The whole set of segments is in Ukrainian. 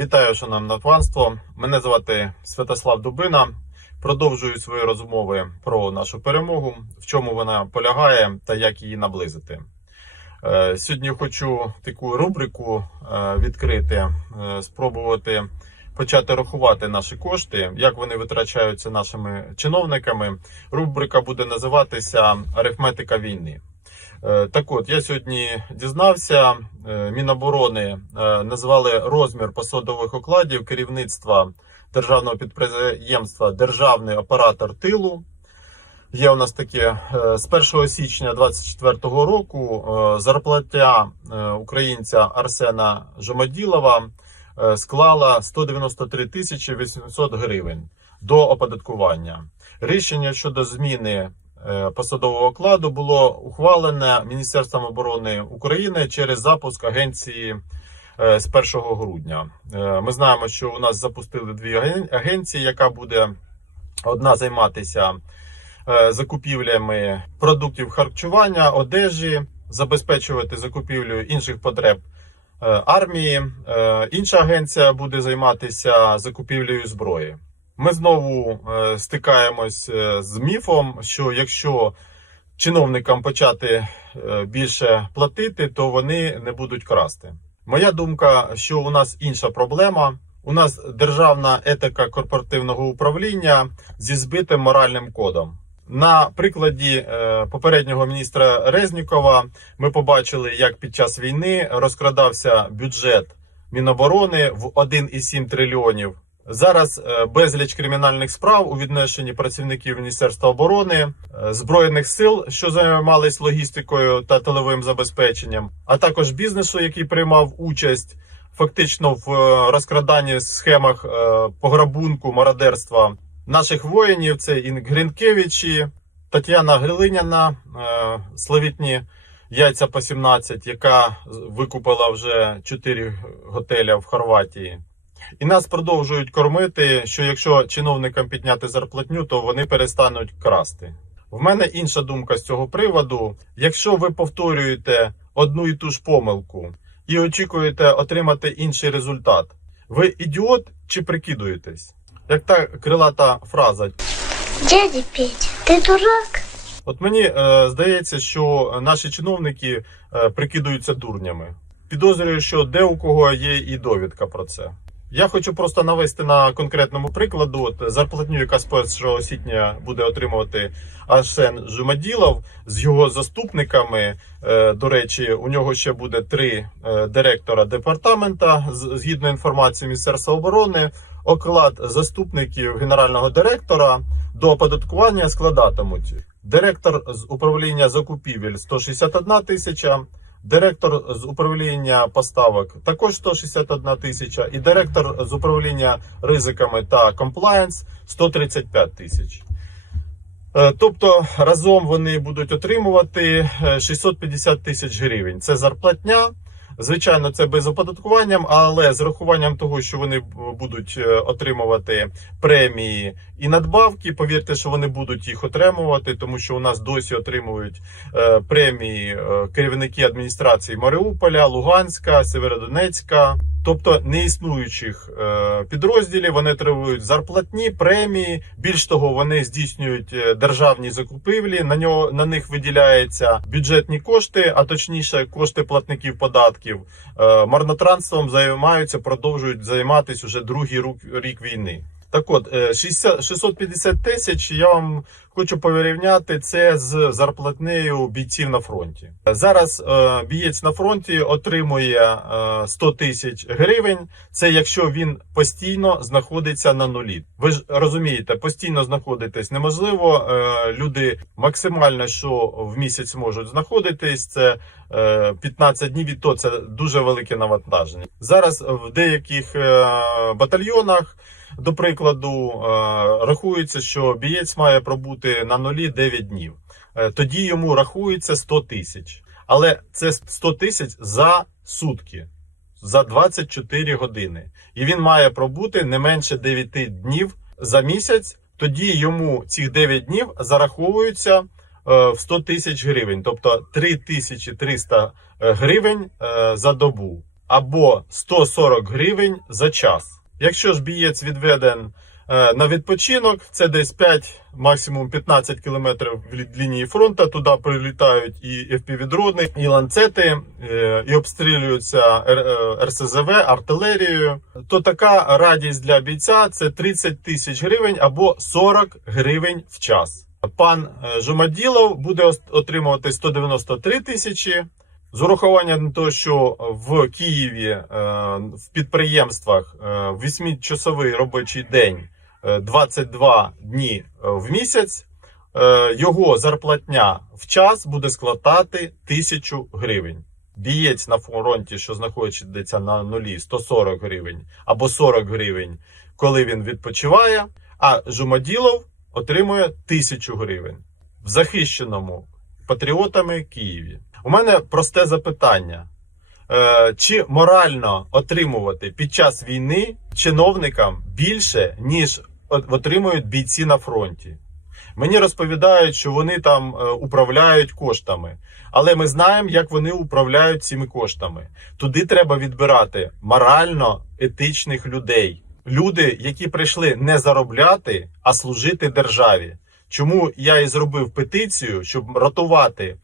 Вітаю, шановне панство. Мене звати Святослав Дубина. Продовжую свої розмови про нашу перемогу, в чому вона полягає та як її наблизити. Е, Сьогодні хочу таку рубрику е, відкрити, е, спробувати почати рахувати наші кошти, як вони витрачаються нашими чиновниками. Рубрика буде називатися Арифметика війни. Е, Так от, я сьогодні дізнався, е, Міноборони е, назвали розмір посадових окладів керівництва державного підприємства Державний оператор тилу. Є у нас таке з 1 січня 2024 року зарплаття е, українця Арсена Жомоділова склала 193 тисячі 800 гривень до оподаткування. Рішення щодо зміни посадового окладу було ухвалене Міністерством оборони України через запуск агенції е, з 1 грудня. Е, Ми знаємо, що у нас запустили дві агенції, яка буде одна займатися е, закупівлями продуктів харчування, одежі, забезпечувати закупівлю інших потреб е, армії. Е, Інша агенція буде займатися закупівлею зброї. Ми знову е, стикаємось е, з міфом, що якщо чиновникам почати е, більше платити, то вони не будуть красти. Моя думка, що у нас інша проблема. У нас державна етика корпоративного управління зі збитим моральним кодом. На прикладі попереднього міністра Резнікова ми побачили, як під час війни розкрадався бюджет Міноборони в 1,7 трильйонів. Зараз е, безліч кримінальних справ у відношенні працівників Міністерства оборони, е, збройних сил, що займались логістикою та тиловим забезпеченням, а також бізнесу, який приймав участь фактично в е, розкраданні схемах пограбунку мародерства наших воїнів. Це Гринкевичі, Тетяна Глиняна, е, славітні яйця по 17, яка викупила вже 4 готеля в Хорватії. І нас продовжують кормити, що якщо чиновникам підняти зарплатню, то вони перестануть красти. В мене інша думка з цього приводу. Якщо ви повторюєте одну і ту ж помилку і очікуєте отримати інший результат, ви ідіот чи прикидуєтесь? Як та крилата фраза. Дядя Петя, ты дурак? От мені е, здається, що наші чиновники е, прикидуються дурнями. Підозрюю, що де у кого є і довідка про це. Я хочу просто навести на конкретному прикладу от, зарплатню, яка з 1 січня буде отримувати Арсен Жумаділов з його заступниками. Е, До речі, у нього ще буде три е, директора департамента згідно інформації Міністерства оборони. Оклад заступників генерального директора до оподаткування складатимуть директор з управління закупівель 161 тисяча, директор з управління поставок також 161 тисяча, і директор з управління ризиками та комплаєнс 135 тисяч. Е, Тобто разом вони будуть отримувати е, 650 тисяч гривень. Це зарплатня. Звичайно, це без оподаткуванням, але з рахуванням того, що вони будуть е, отримувати премії і надбавки, повірте, що вони будуть їх отримувати, тому що у нас досі отримують е, премії е, керівники адміністрації Маріуполя, Луганська, Северодонецька. Тобто неіснуючих е, підрозділів вони тривують зарплатні, премії. Більш того, вони здійснюють е, державні закупівлі. На нього на них виділяються бюджетні кошти, а точніше, кошти платників податків. Е, марнотранством займаються, продовжують займатися уже другий рік війни. Так от, е, 60 650 тисяч я вам хочу порівняти це з зарплатнею бійців на фронті. Зараз е, бієць на фронті отримує е, 100 тисяч гривень. Це якщо він постійно знаходиться на нулі. Ви ж розумієте, постійно знаходитись неможливо. Е, люди максимально, що в місяць можуть знаходитись, це е, 15 днів. І то це дуже велике навантаження. Зараз в деяких е, батальйонах. До прикладу, е, рахується, що бієць має пробути на нулі 9 днів. Е, Тоді йому рахується 100 тисяч. Але це 100 тисяч за сутки, за 24 години. І він має пробути не менше 9 днів за місяць. Тоді йому цих 9 днів зараховуються е, в 100 тисяч гривень, тобто 3300 гривень за добу. або 140 гривень за час. Якщо ж бієць відведен е, на відпочинок, це десь 5, максимум 15 кілометрів від лінії фронту. Туди прилітають і FPV-дрони, і ланцети, е, і обстрілюються е, РСЗВ, артилерією. То така радість для бійця це 30 тисяч гривень або 40 гривень в час. Пан Жумаділов буде отримувати 193 тисячі. З урахуванням того, що в Києві е, в підприємствах е, 8-часовий робочий день е, 22 дні е, в місяць, е, його зарплатня в час буде складати 1000 гривень. Бієць на фронті, що знаходиться на нулі, 140 гривень або 40 гривень, коли він відпочиває. А Жумаділов отримує 1000 гривень в захищеному патріотами Києві. У мене просте запитання. Е, чи морально отримувати під час війни чиновникам більше, ніж отримують бійці на фронті? Мені розповідають, що вони там е, управляють коштами, але ми знаємо, як вони управляють цими коштами. Туди треба відбирати морально етичних людей. Люди, які прийшли не заробляти, а служити державі. Чому я і зробив петицію, щоб рятувати е,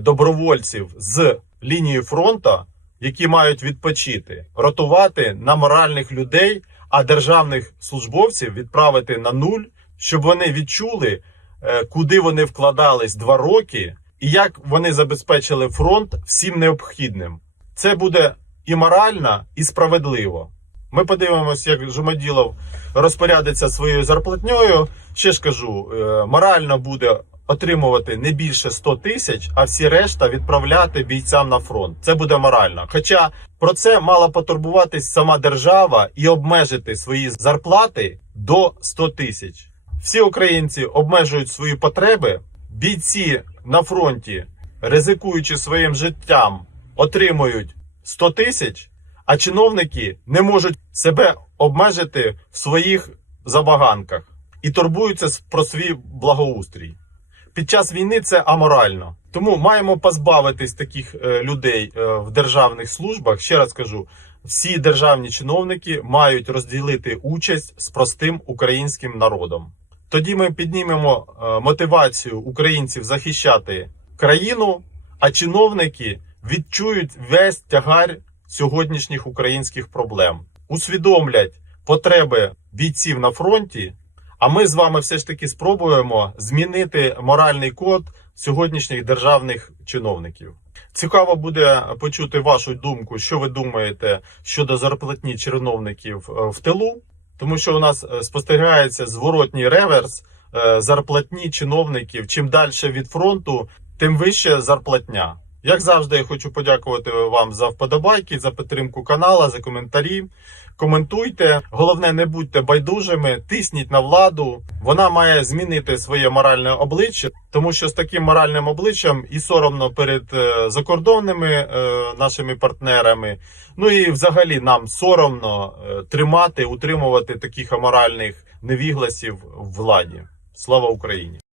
добровольців з лінії фронту, які мають відпочити, ротувати на моральних людей, а державних службовців відправити на нуль, щоб вони відчули, е, куди вони вкладались два роки, і як вони забезпечили фронт всім необхідним. Це буде і морально, і справедливо. Ми подивимось, як Жумаділов розпорядиться своєю зарплатньою. Ще ж кажу, е, морально буде отримувати не більше 100 тисяч, а всі решта відправляти бійцям на фронт. Це буде морально. Хоча про це мала потурбуватись сама держава і обмежити свої зарплати до 100 тисяч. Всі українці обмежують свої потреби. Бійці на фронті, ризикуючи своїм життям, отримують 100 тисяч, а чиновники не можуть себе обмежити в своїх забаганках і турбуються про свій благоустрій. Під час війни це аморально. Тому маємо позбавитись таких е, людей е, в державних службах. Ще раз кажу: всі державні чиновники мають розділити участь з простим українським народом. Тоді ми піднімемо е, мотивацію українців захищати країну, а чиновники відчують весь тягар сьогоднішніх українських проблем, усвідомлять потреби бійців на фронті. А ми з вами все ж таки спробуємо змінити моральний код сьогоднішніх державних чиновників. Цікаво буде почути вашу думку, що ви думаєте щодо зарплатні чиновників е, в тилу, тому що у нас е, спостерігається зворотній реверс е, зарплатні чиновників. Чим далі від фронту, тим вище зарплатня. Як завжди, я хочу подякувати вам за вподобайки, за підтримку канала, за коментарі. Коментуйте. Головне, не будьте байдужими, тисніть на владу. Вона має змінити своє моральне обличчя, тому що з таким моральним обличчям і соромно перед е, закордонними е, нашими партнерами. Ну і взагалі нам соромно е, тримати, утримувати таких аморальних невігласів в владі. Слава Україні!